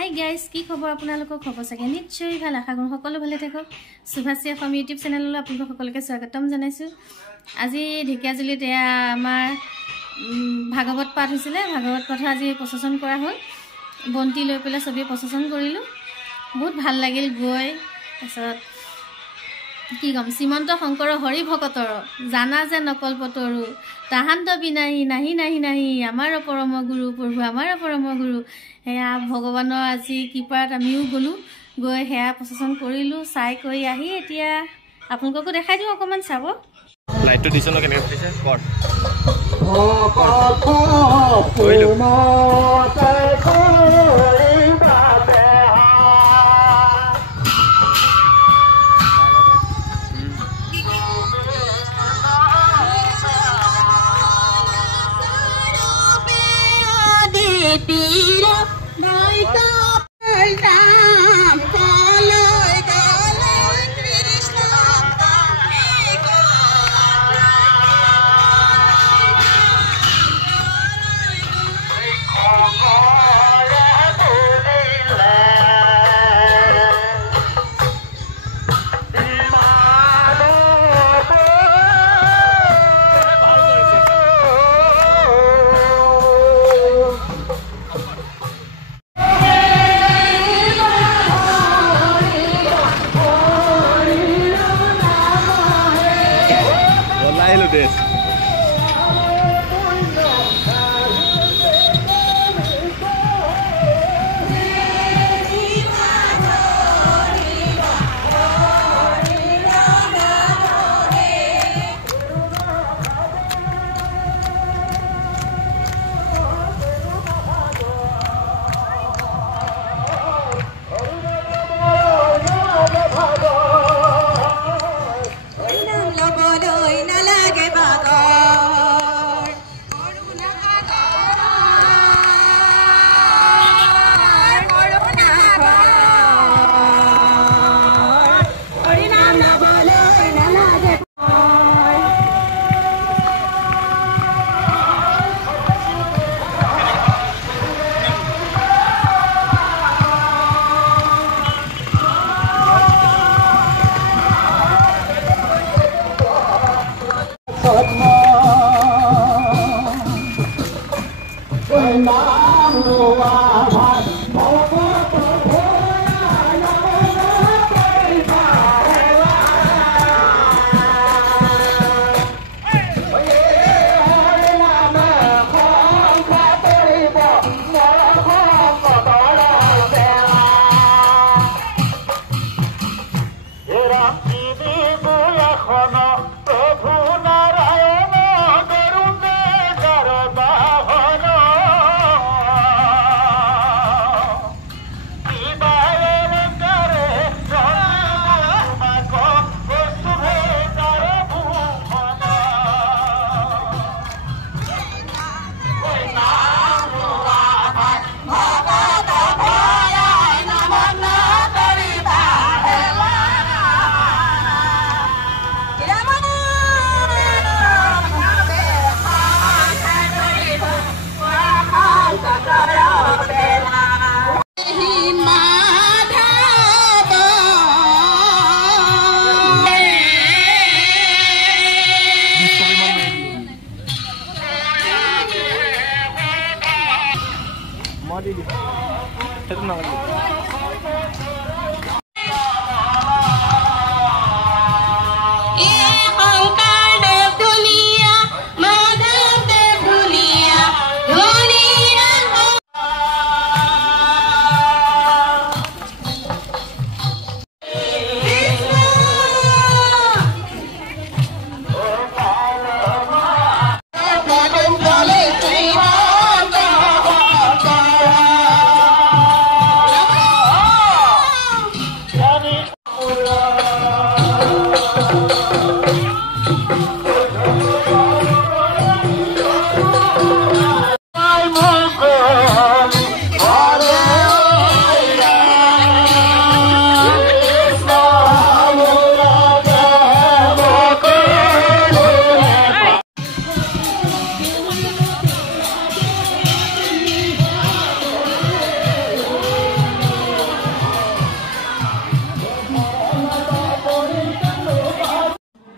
Hi guys, কি খবৰ? আপোনালোকৰ খবৰ চাগে নিশ্চয় ভাল। আশা কৰোঁ সকলো ভালে থাকক। সুভাষী অসম ইউটিউব চেনেললৈ আপোনালোক সকলোকে স্বাগতম জনাইছোঁ। আজি ঢেকীয়াজুলিত আমাৰ ভাগৱত পাঠ হৈছিলে। ভাগৱত পাঠ আজি প্ৰচেছন কৰা হ'ল। বন্তি লৈ পেলাই চবেই প্ৰচেছন কৰিলোঁ। বহুত ভাল লাগিল গৈ। তাৰপিছত কি ক'ম, শ্ৰীমন্ত শংকৰ হৰি ভকতৰ জানা যে নকল্পতৰু তাহান্ত বিনাহি নাহি নাহি নাহি আমাৰ পৰম গুৰু প্ৰভু আমাৰ পৰম গুৰু। সেয়া ভগৱানৰ আজি কৃপাত আমিও গ'লোঁ, গৈ সেয়া প্ৰচেছন কৰিলোঁ। চাই কৰি আহি এতিয়া আপোনালোককো দেখাই দিওঁ, অকণমান চাব। লাইটটো দিছে ন, কেনেকৈ দিছে কৰ this.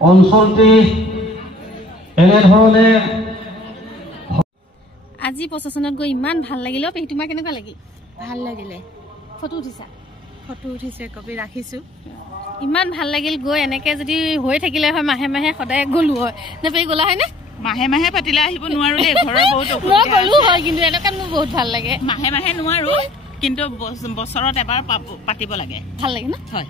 অঞ্চলটি এনেধৰণে আজি প্ৰচেছনত গৈ ইমান ভাল লাগিল পেহী তোমাৰ কেনেকুৱা লাগিল ভাল লাগিলে ফটো উঠিছা ফটো উঠিছে কপি ৰাখিছোঁ ইমান ভাল লাগিল গৈ এনেকৈ যদি হৈ থাকিলে হয় মাহে মাহে সদায় গ'লো হয় নে পেহী গ'লা হয়নে মাহে মাহে পাতিলে আহিব নোৱাৰোঁ দেই ঘৰৰ বহুত মই গ'লো হয় কিন্তু এনেকুৱাত মোৰ বহুত ভাল লাগে মাহে মাহে নোৱাৰোঁ কিন্তু বছৰত এবাৰ পাতিব লাগে ভাল লাগে ন হয়